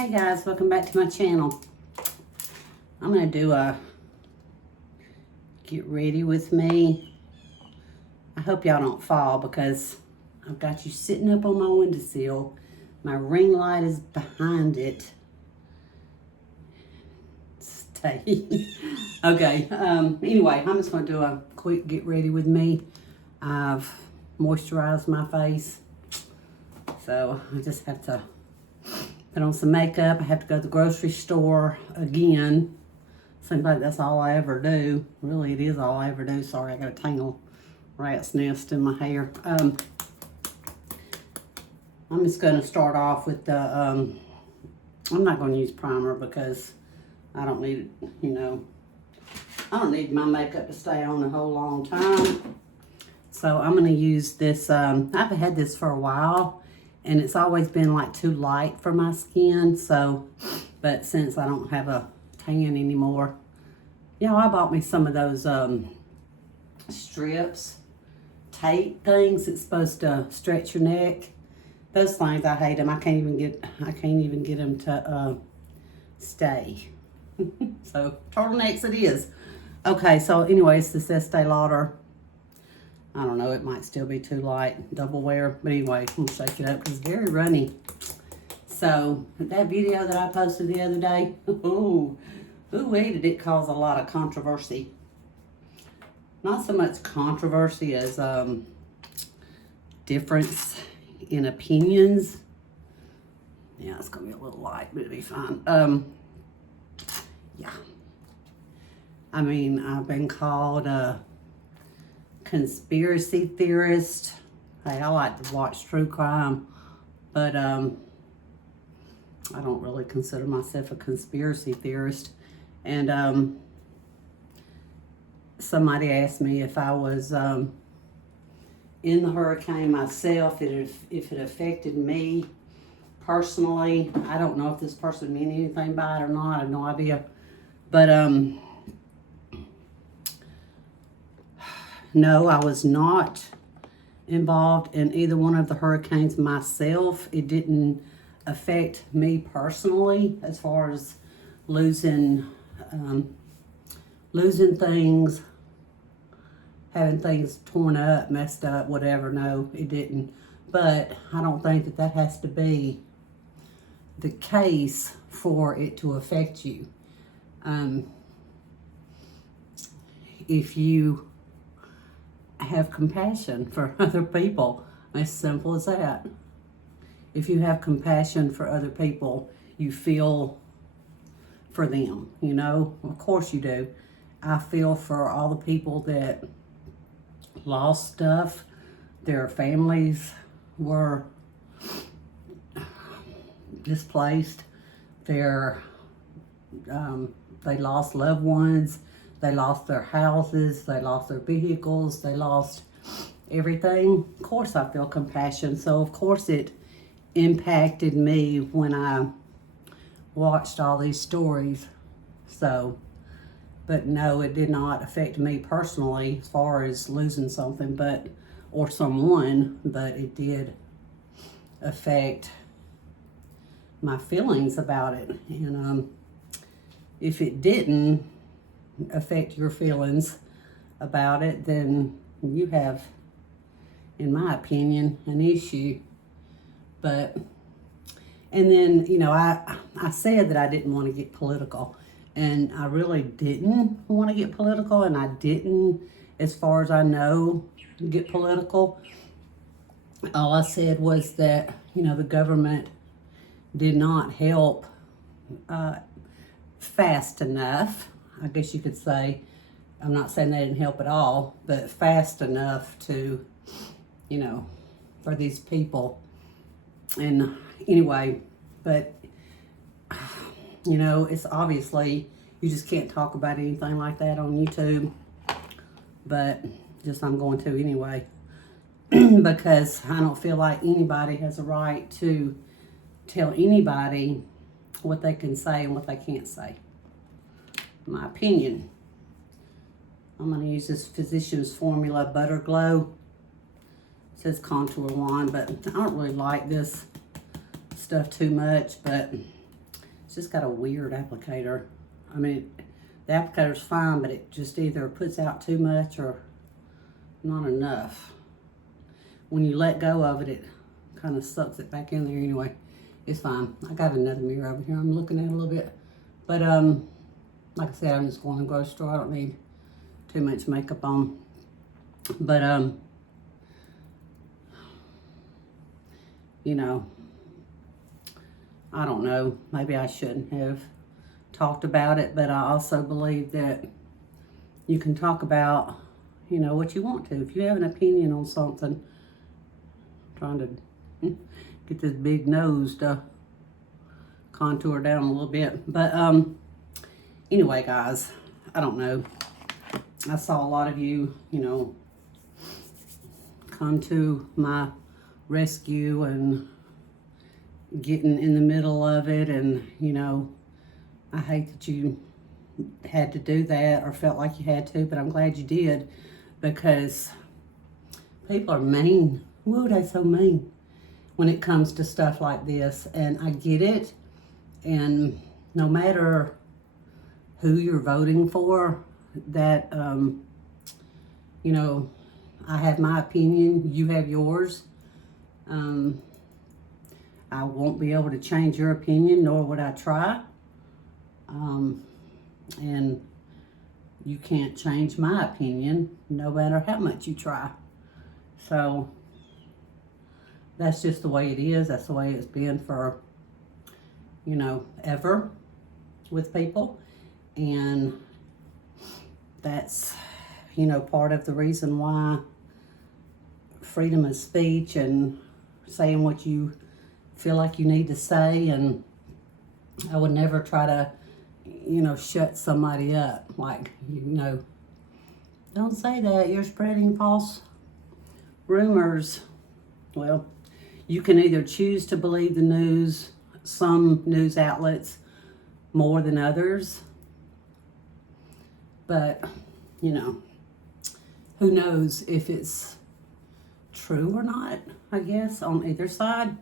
Hey guys, welcome back to my channel. I'm going to do a get ready with me. I hope y'all don't fall because I've got you sitting up on my windowsill. My ring light is behind it. Stay. Okay, anyway, I'm just going to do a quick get ready with me. I've moisturized my face. So I just have to put on some makeup. I have to go to the grocery store again. Seems like that's all I ever do. Really, it is all I ever do. Sorry, I got a tangle rat's nest in my hair. I'm just going to start off with the, I'm not going to use primer because I don't need it, you know. I don't need my makeup to stay on a whole long time. So I'm going to use this, I've had this for a while. And it's always been like too light for my skin. So, but since I don't have a tan anymore, you know, I bought me some of those strips, tape things that's supposed to stretch your neck. Those things, I hate them. I can't even get them to stay. So turtlenecks it is. Okay, so anyways, this says Estee Lauder. I don't know, it might still be too light, double wear. But anyway, I'm gonna shake it up because it's very runny. So, that video that I posted the other day, did it cause a lot of controversy. Not so much controversy as difference in opinions. Yeah, it's gonna be a little light, but it'll be fine. Yeah. I mean, I've been called conspiracy theorist. Hey, I like to watch true crime, but I don't really consider myself a conspiracy theorist. And somebody asked me if I was in the hurricane myself, if it affected me personally. I don't know if this person meant anything by it or not. I have no idea. But no, I was not involved in either one of the hurricanes myself. It didn't affect me personally as far as losing things, having things torn up, messed up, whatever. No, it didn't. But I don't think that that has to be the case for it to affect you. If you have compassion for other people, as simple as that. If you have compassion for other people, you feel for them, you know, of course you do. I feel for all the people that lost stuff. Their families were displaced. They lost loved ones. They lost their houses, they lost their vehicles, they lost everything. Of course I feel compassion. So of course it impacted me when I watched all these stories. So, but no, it did not affect me personally as far as losing something, or someone, but it did affect my feelings about it. And if it didn't affect your feelings about it, then you have, in my opinion, an issue. But, and then, you know, I said that I didn't want to get political, and I really didn't want to get political, and I didn't, as far as I know, get political. All I said was that, you know, the government did not help fast enough, I guess you could say. I'm not saying they didn't help at all, but fast enough to, you know, for these people. And anyway, but, you know, it's obviously, you just can't talk about anything like that on YouTube. But just I'm going to anyway. Because I don't feel like anybody has a right to tell anybody what they can say and what they can't say. My opinion. I'm going to use this Physicians Formula Butter Glow. It says contour wand, but I don't really like this stuff too much, but It's just got a weird applicator. I mean, the applicator's fine, but it just either puts out too much or not enough. When you let go of it, it kind of sucks it back in there anyway. It's fine. I got another mirror over here I'm looking at a little bit. But like I said, I'm just going to the grocery store. I don't need too much makeup on. But you know, I don't know. Maybe I shouldn't have talked about it, but I also believe that you can talk about, you know, what you want to. If you have an opinion on something, trying to get this big nose to contour down a little bit. But anyway, guys, I don't know. I saw a lot of you, you know, come to my rescue and getting in the middle of it, and you know, I hate that you had to do that or felt like you had to, but I'm glad you did, because people are mean. Whoa, they're so mean when it comes to stuff like this, and I get it. And no matter who you're voting for, that you know, I have my opinion, you have yours. I won't be able to change your opinion, nor would I try. And you can't change my opinion, no matter how much you try. So that's just the way it is. That's the way it's been for, you know, ever with people. And that's, you know, part of the reason why freedom of speech and saying what you feel like you need to say, and I would never try to, you know, shut somebody up. Like, you know, don't say that, you're spreading false rumors. Well, you can either choose to believe the news, some news outlets more than others, but, you know, who knows if it's true or not, I guess, on either side.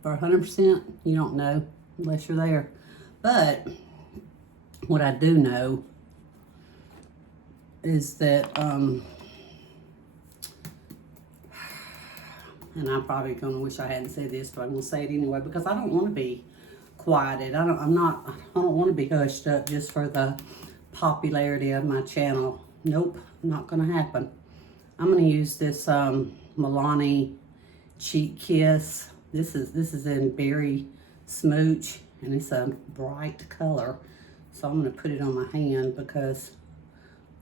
For 100%, you don't know unless you're there. But what I do know is that, and I'm probably going to wish I hadn't said this, but I'm going to say it anyway, because I don't want to be quieted. I don't want to be hushed up just for the popularity of my channel. Nope, not going to happen. I'm going to use this Milani Cheek Kiss. This is in Berry Smooch, and it's a bright color. So I'm going to put it on my hand because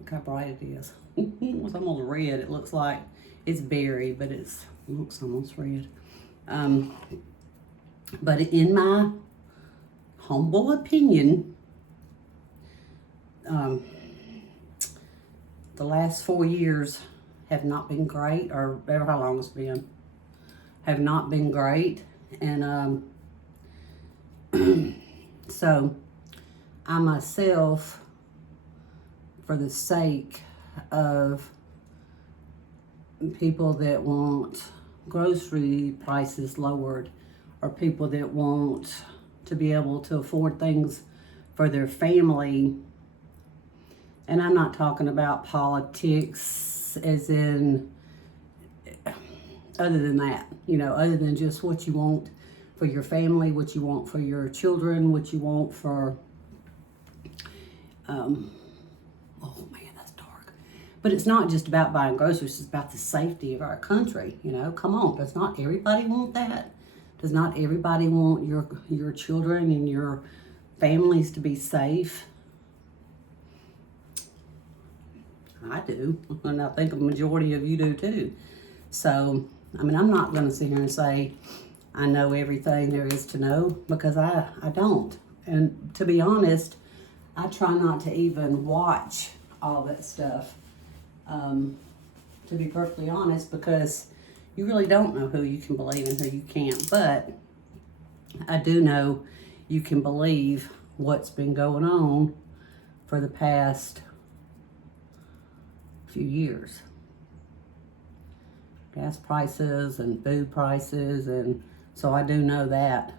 look how bright it is. It's almost red. It looks like it's berry, but it looks almost red. But in my humble opinion, the last 4 years have not been great, or ever how long it's been, have not been great. And so I myself, for the sake of people that want grocery prices lowered, or people that want to be able to afford things for their family, and I'm not talking about politics as in, other than that, you know, other than just what you want for your family, what you want for your children, what you want for, oh man, that's dark. But it's not just about buying groceries, it's about the safety of our country, you know, come on, does not everybody want that? Does not everybody want your children and your families to be safe? I do, and I think a majority of you do too. So, I mean, I'm not going to sit here and say I know everything there is to know, because I don't. And to be honest, I try not to even watch all that stuff, to be perfectly honest, because you really don't know who you can believe and who you can't. But I do know you can believe what's been going on for the past few years. Gas prices and food prices, and so I do know that.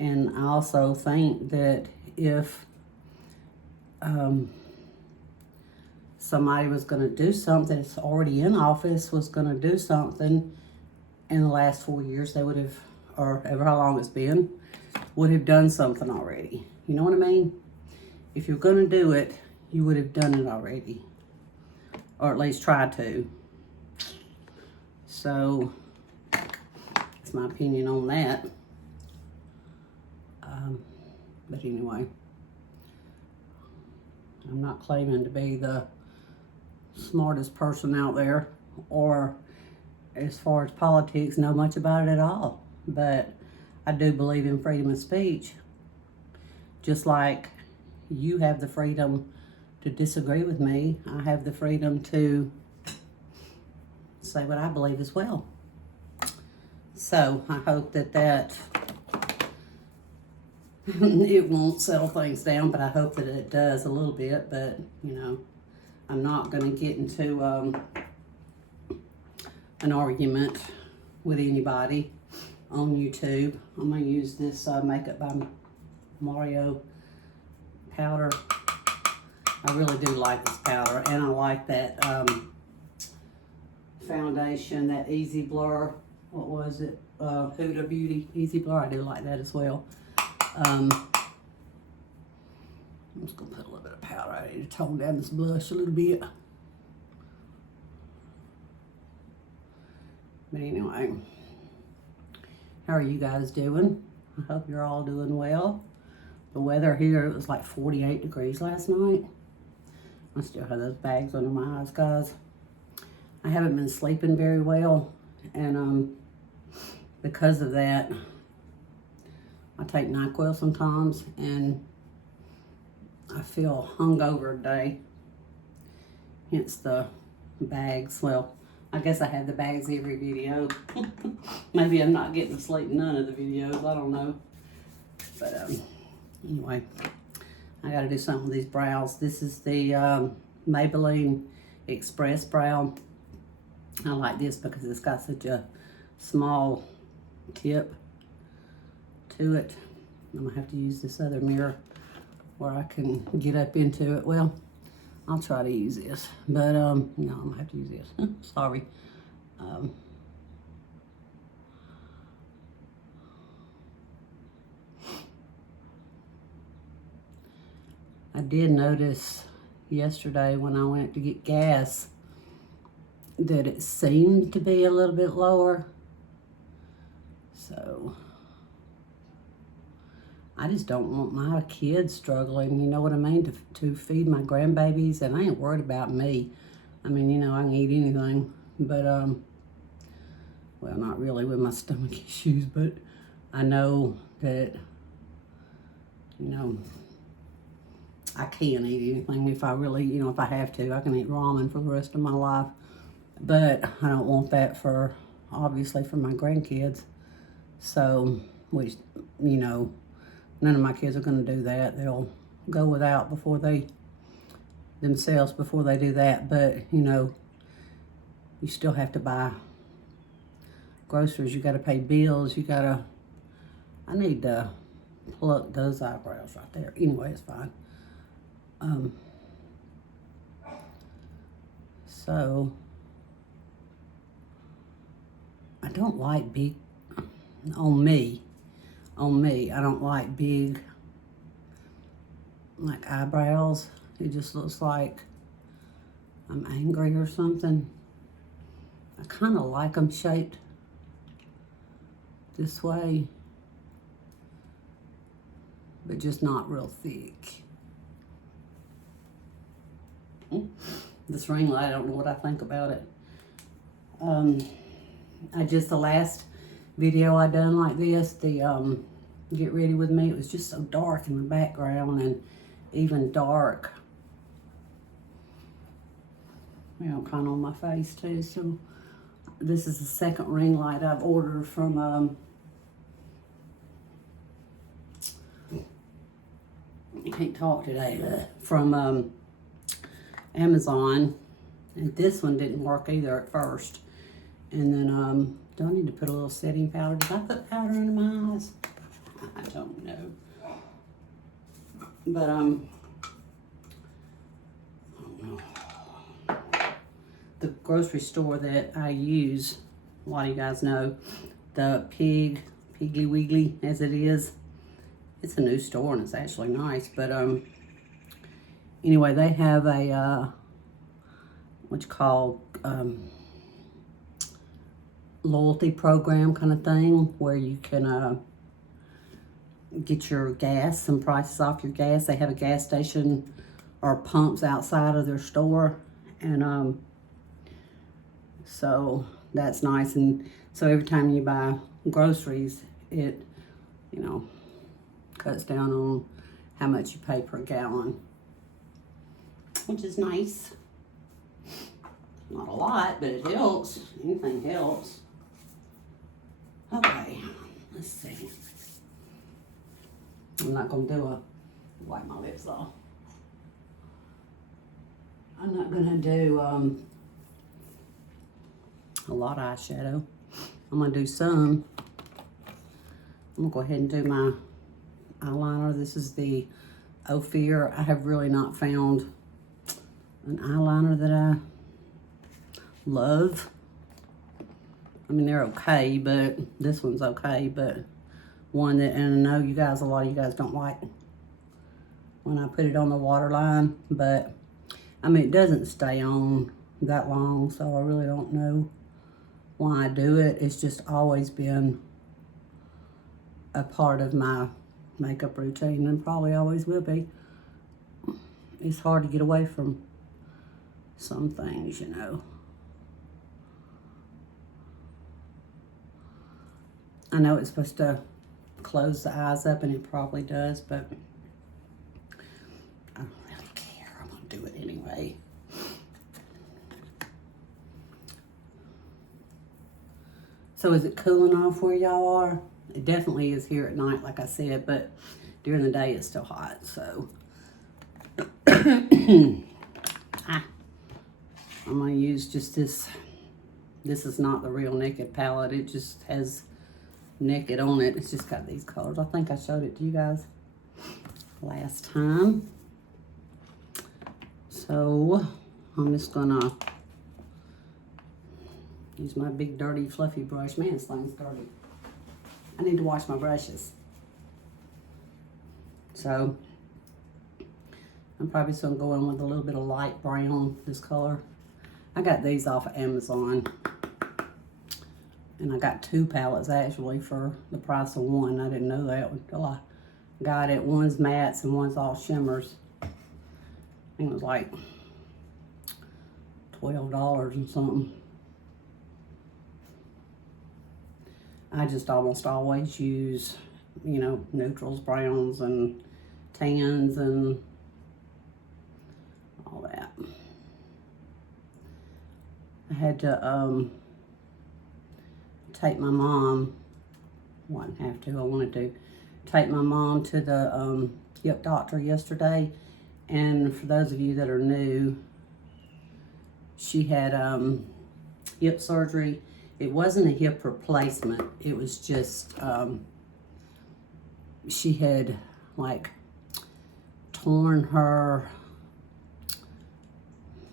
And I also think that if somebody was going to do something that's already in office, was going to do something in the last 4 years, they would have, or ever how long it's been, would have done something already. You know what I mean? If you're going to do it, you would have done it already. Or at least tried to. So, that's my opinion on that. But anyway, I'm not claiming to be the smartest person out there, or as far as politics, know much about it at all. But I do believe in freedom of speech. Just like you have the freedom to disagree with me, I have the freedom to say what I believe as well. So I hope that it won't settle things down, but I hope that it does a little bit. But, you know, I'm not going to get into an argument with anybody on YouTube. I'm going to use this Makeup by Mario powder. I really do like this powder, and I like that foundation, that Easy Blur. What was it? Huda Beauty Easy Blur. I do like that as well. I'm just going to put a little bit of powder. I need to tone down this blush a little bit. But anyway, how are you guys doing? I hope you're all doing well. The weather here, it was like 48 degrees last night. I still have those bags under my eyes, guys. I haven't been sleeping very well, and because of that, I take NyQuil sometimes, and I feel hungover today. Hence the bags. Well, I guess I have the bags every video. Maybe I'm not getting to sleep in none of the videos. I don't know. But anyway, I got to do something with these brows. This is the Maybelline Express Brow. I like this because it's got such a small tip to it. I'm going to have to use this other mirror where I can get up into it. Well, I'll try to use this, but no, I'm going to have to use this. Sorry. I did notice yesterday when I went to get gas that it seemed to be a little bit lower. So I just don't want my kids struggling, you know what I mean, to feed my grandbabies, and I ain't worried about me. I mean, you know, I can eat anything, but, well, not really with my stomach issues, but I know that, you know, I can eat anything if I really, you know, if I have to. I can eat ramen for the rest of my life, but I don't want that for, obviously, for my grandkids. So, which, you know, none of my kids are going to do that. They'll go without before they do that. But, you know, you still have to buy groceries. You got to pay bills. You got to, I need to pluck those eyebrows right there. Anyway, it's fine. So, I don't like big, on me, I don't like big, like, eyebrows. It just looks like I'm angry or something. I kind of like them shaped this way, but just not real thick. This ring light, I don't know what I think about it. The last video I done like this, the Get Ready With Me, it was just so dark in the background, and even dark, you know, kind of on my face too. So this is the second ring light I've ordered from I can't talk today, from Amazon, and this one didn't work either at first. And then do I need to put a little setting powder? Did I put powder under my eyes? I don't know. But, I don't know. The grocery store that I use, a lot of you guys know, the Piggly Wiggly as it is. It's a new store and it's actually nice, but anyway, they have a what you call loyalty program kind of thing where you can get your gas, some prices off your gas. They have a gas station or pumps outside of their store, and so that's nice. And so every time you buy groceries, it, you know, cuts down on how much you pay per gallon, which is nice. Not a lot, but it helps. Anything helps. Okay, let's see. I'm not gonna do wipe my lips off. I'm not gonna do a lot of eyeshadow. I'm gonna do some. I'm gonna go ahead and do my eyeliner. This is the Ophir. I have really not found an eyeliner that I love. I mean, they're okay, but this one's okay, but one that, and I know you guys, a lot of you guys don't like when I put it on the waterline, but I mean, it doesn't stay on that long, so I really don't know why I do it. It's just always been a part of my makeup routine and probably always will be. It's hard to get away from some things, you know. I know it's supposed to close the eyes up, and it probably does, but I don't really care. I'm gonna do it anyway. So is it cooling off where y'all are? It definitely is here at night, like I said, but during the day it's still hot, so. I'm gonna use just this. This is not the real Naked palette. It just has Naked on it. It's just got these colors. I think I showed it to you guys last time. So I'm just gonna use my big dirty fluffy brush. Man, this thing's dirty. I need to wash my brushes. So I'm probably just gonna go in with a little bit of light brown, this color. I got these off of Amazon. And I got 2 palettes actually for the price of one. I didn't know that until I got it. One's mattes and one's all shimmers. I think it was like $12 and something. I just almost always use, you know, neutrals, browns, and tans, and all that. I had to take my mom, well, I didn't have to, I wanted to take my mom to the hip doctor yesterday. And for those of you that are new, she had hip surgery. It wasn't a hip replacement. It was just, she had like torn her,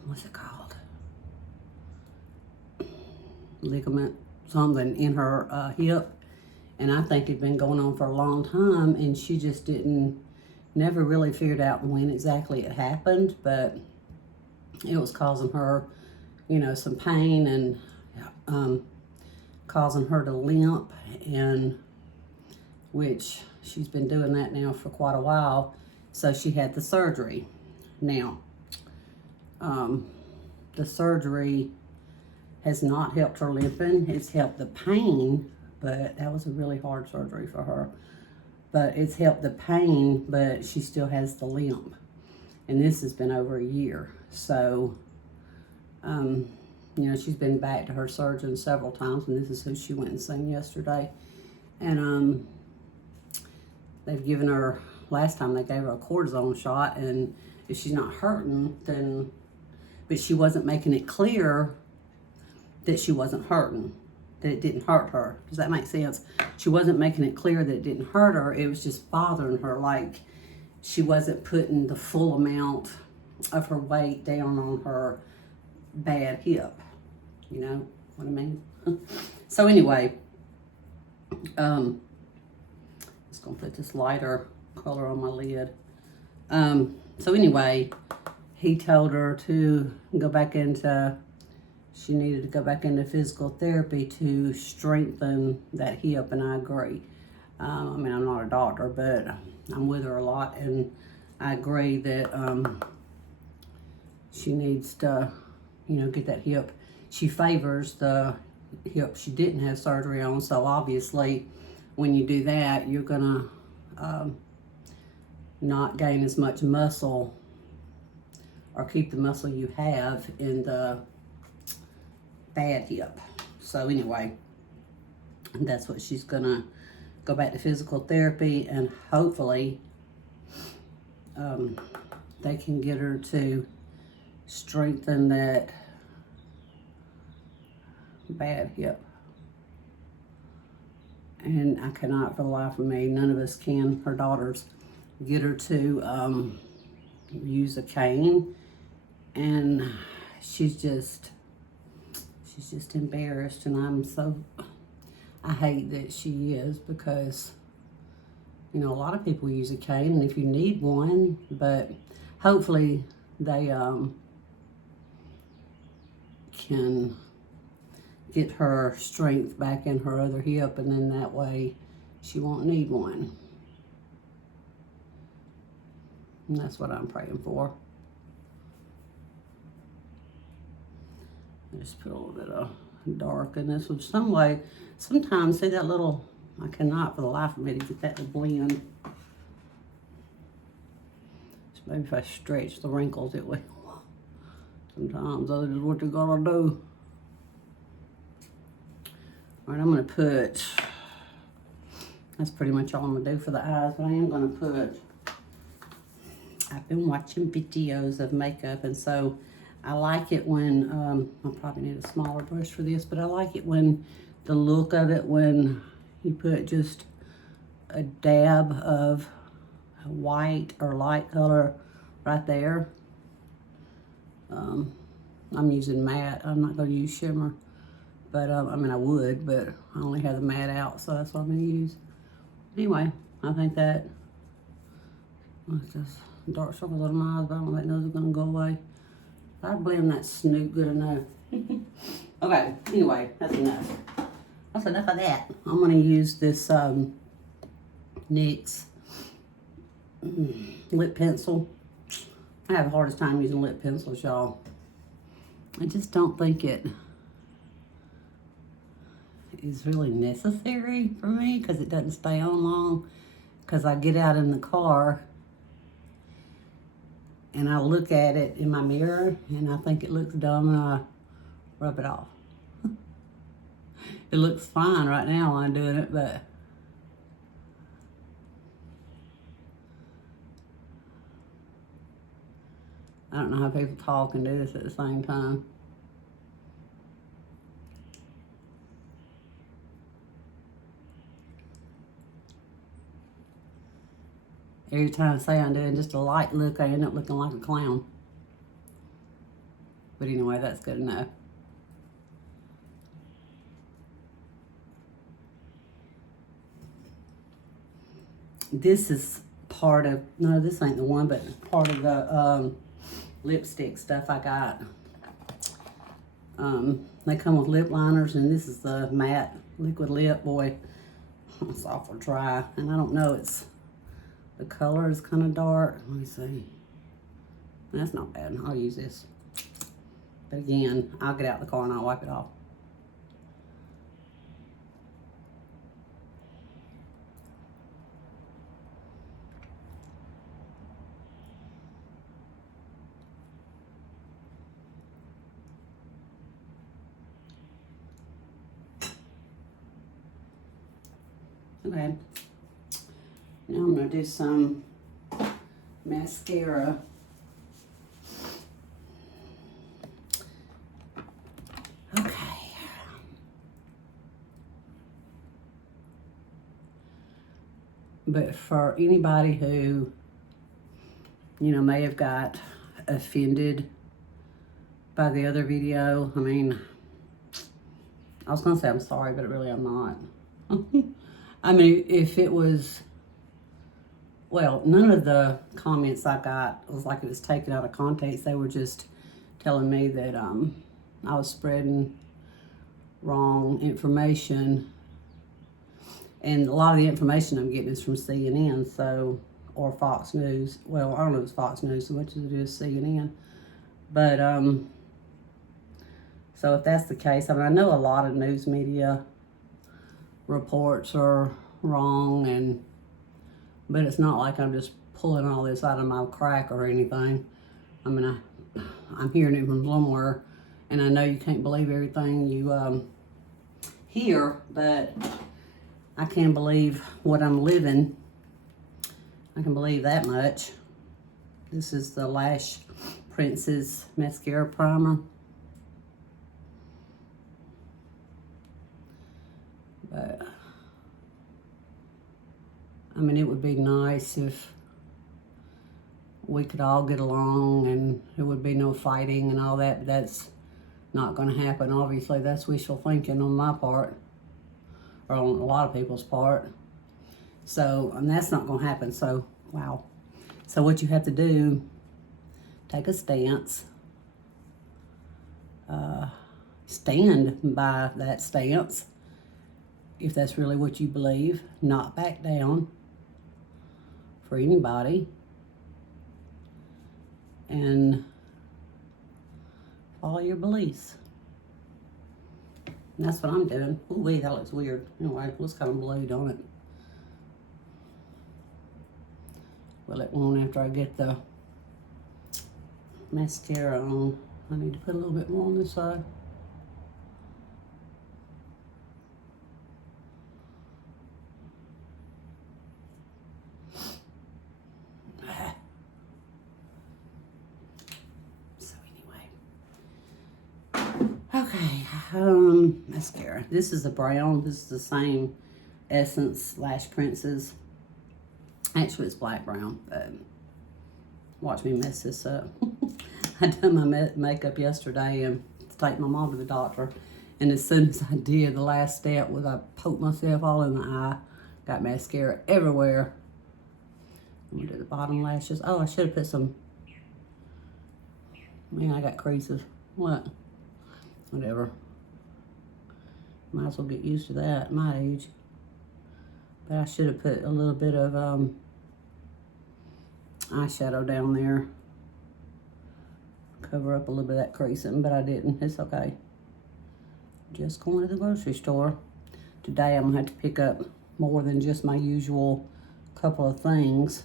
what's it called? Ligament, something in her hip. And I think it'd been going on for a long time, and she just never really figured out when exactly it happened, but it was causing her, you know, some pain, and causing her to limp, and which she's been doing that now for quite a while. So she had the surgery. Now, the surgery has not helped her limping. It's helped the pain, but that was a really hard surgery for her. But it's helped the pain, but she still has the limp. And this has been over a year. So, you know, she's been back to her surgeon several times, and this is who she went and seen yesterday. And they've given her, last time they gave her a cortisone shot, and if she's not hurting, then, but she wasn't making it clear that she wasn't hurting. that it didn't hurt her. Does that make sense? She wasn't making it clear that it didn't hurt her. It was just bothering her, like she wasn't putting the full amount of her weight down on her bad hip. You know what I mean? So anyway, just gonna put this lighter color on my lid. So anyway, he told her to go back into, she needed to go back into physical therapy to strengthen that hip, and I agree. I mean, I'm not a doctor, but I'm with her a lot, and I agree that she needs to, you know, get that hip. She favors the hip she didn't have surgery on, so obviously when you do that, you're gonna not gain as much muscle or keep the muscle you have in the bad hip. So anyway, that's what she's gonna go back to physical therapy, and hopefully they can get her to strengthen that bad hip. And I cannot for the life of me, none of us can, her daughters, get her to use a cane, and she's just embarrassed, and I hate that she is, because you know, a lot of people use a cane, and if you need one, but hopefully they can get her strength back in her other hip, and then that way she won't need one. And that's what I'm praying for. I just put a little bit of dark in this one. Some way, sometimes, see that little, I cannot for the life of me to get that to blend. So maybe if I stretch the wrinkles, it will. Sometimes that is what you're gonna do. All right, I'm gonna put, that's pretty much all I'm gonna do for the eyes, but I am gonna put, I've been watching videos of makeup, and so I like it when, I probably need a smaller brush for this, but I like it when the look of it, when you put just a dab of white or light color right there. I'm using matte. I'm not going to use shimmer, but I mean, I would, but I only have the matte out, so that's what I'm going to use. Anyway, I think that, just dark circles on my eyes, but I don't think those are going to go away. I blend that snoot good enough. Okay, anyway, that's enough. That's enough of that. I'm going to use this NYX lip pencil. I have the hardest time using lip pencils, y'all. I just don't think it is really necessary for me, because it doesn't stay on long. Because I get out in the car and I look at it in my mirror and I think it looks dumb, and I rub it off. It looks fine right now while I'm doing it, but I don't know how people talk and do this at the same time. Every time I say I'm doing just a light look, I end up looking like a clown. But anyway, that's good enough. This is part of, no, this ain't the one, but part of the lipstick stuff I got. They come with lip liners, and this is the matte liquid lip. Boy, it's awful dry, and I don't know, it's, the color is kind of dark. Let me see. That's not bad. I'll use this. But again, I'll get out of the car and I'll wipe it off. Okay. Now I'm going to do some mascara. Okay. But for anybody who, you know, may have got offended by the other video, I mean, I was gonna say I'm sorry, but really I'm not. I mean, if it was, well, none of the comments I got was like it was taken out of context. They were just telling me that I was spreading wrong information, and a lot of the information I'm getting is from CNN, so, or Fox News. Well, I don't know if it's Fox News so much as it is CNN, but so if that's the case, I mean, I know a lot of news media reports are wrong, but it's not like I'm just pulling all this out of my crack or anything. I mean, I'm hearing it from somewhere, and I know you can't believe everything you hear, but I can believe what I'm living. I can believe that much. This is the Lash Princess Mascara Primer. But, I mean, it would be nice if we could all get along and there would be no fighting and all that, but that's not going to happen. Obviously, that's wishful thinking on my part, or on a lot of people's part. So, and that's not going to happen. So, wow. So what you have to do, take a stance, stand by that stance, if that's really what you believe, not back down for anybody, and follow your beliefs. And that's what I'm doing. Ooh, wait, that looks weird. Anyway, it looks kind of blue, don't it? Well, it won't after I get the mascara on. I need to put a little bit more on this side. So anyway. Okay, mascara. This is a brown. This is the same Essence Lash Princess. Actually, it's black brown, but watch me mess this up. I done my makeup yesterday and to take my mom to the doctor, and as soon as I did, the last step was I poked myself all in the eye, got mascara everywhere. I'm gonna do the bottom lashes. Oh, I should have put some, man, I got creases. What? Whatever. Might as well get used to that at my age. But I should have put a little bit of eyeshadow down there. Cover up a little bit of that creasing, but I didn't. It's okay. Just going to the grocery store. Today I'm gonna have to pick up more than just my usual couple of things.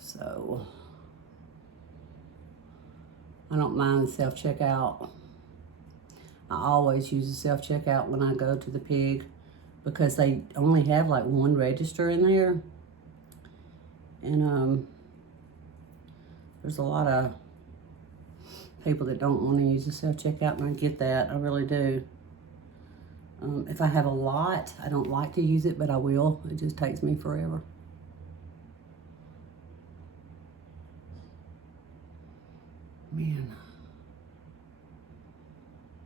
So I don't mind the self-checkout. I always use the self-checkout when I go to the Pig because they only have like one register in there. And there's a lot of people that don't want to use the self-checkout, and I get that. I really do. If I have a lot, I don't like to use it, but I will. It just takes me forever. Man.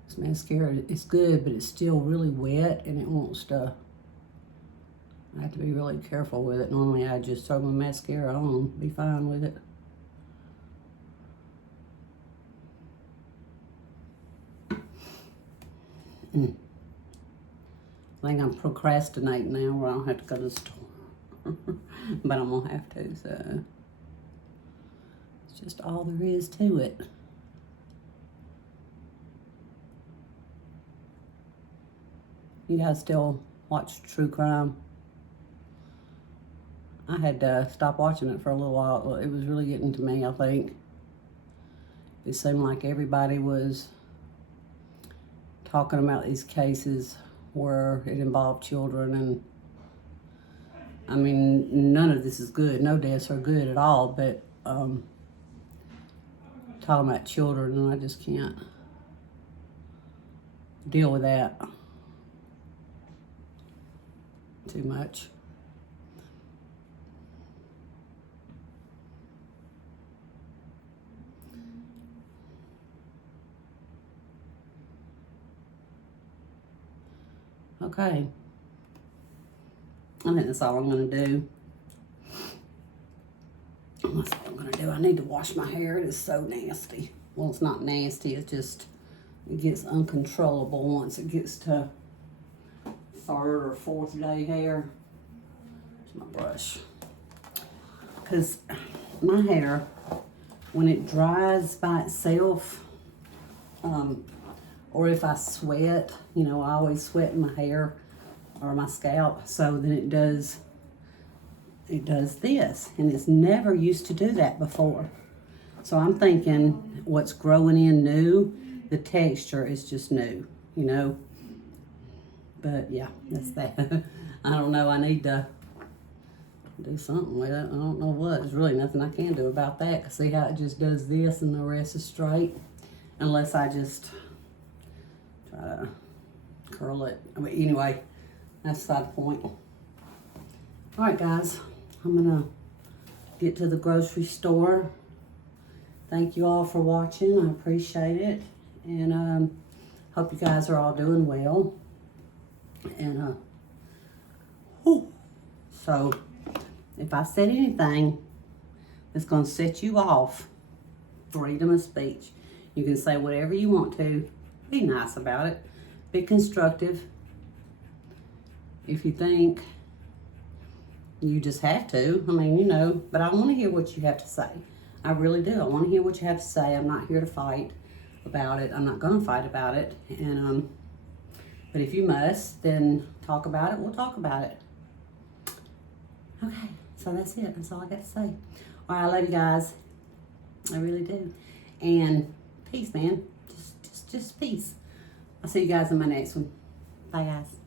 This mascara is good, but it's still really wet and it wants to. I have to be really careful with it. Normally I just throw my mascara on, be fine with it. I think I'm procrastinating now where I don't have to go to the store. But I'm gonna have to, so. It's just all there is to it. You guys still watch true crime? I had to stop watching it for a little while. It was really getting to me, I think. It seemed like everybody was talking about these cases where it involved children, and I mean, none of this is good. No deaths are good at all, but talking about children, and I just can't deal with that. too much. Okay. I think that's all I'm gonna do. That's all I'm gonna do. I need to wash my hair. It is so nasty. Well, it's not nasty. It's just, it gets uncontrollable once it gets to 3rd or 4th day hair. Here's my brush. Because my hair, when it dries by itself, or if I sweat, you know, I always sweat in my hair or my scalp, so then it does this, and it's never used to do that before. So I'm thinking what's growing in new, the texture is just new, you know. But yeah, that's that. I don't know, I need to do something with it. I don't know what. There's really nothing I can do about that. See how it just does this and the rest is straight? Unless I just try to curl it. I mean, anyway, that's beside the point. All right, guys, I'm gonna get to the grocery store. Thank you all for watching. I appreciate it. And hope you guys are all doing well. And so if I said anything that's gonna set you off, freedom of speech. You can say whatever you want to. Be nice about it. Be constructive. If you think you just have to, I mean, you know, but I want to hear what you have to say. I really do. I want to hear what you have to say. I'm not here to fight about it. I'm not going to fight about it. And but if you must, then talk about it. We'll talk about it. Okay, so that's it. That's all I got to say. All right, I love you guys. I really do. And peace, man. Just peace. I'll see you guys in my next one. Bye, guys.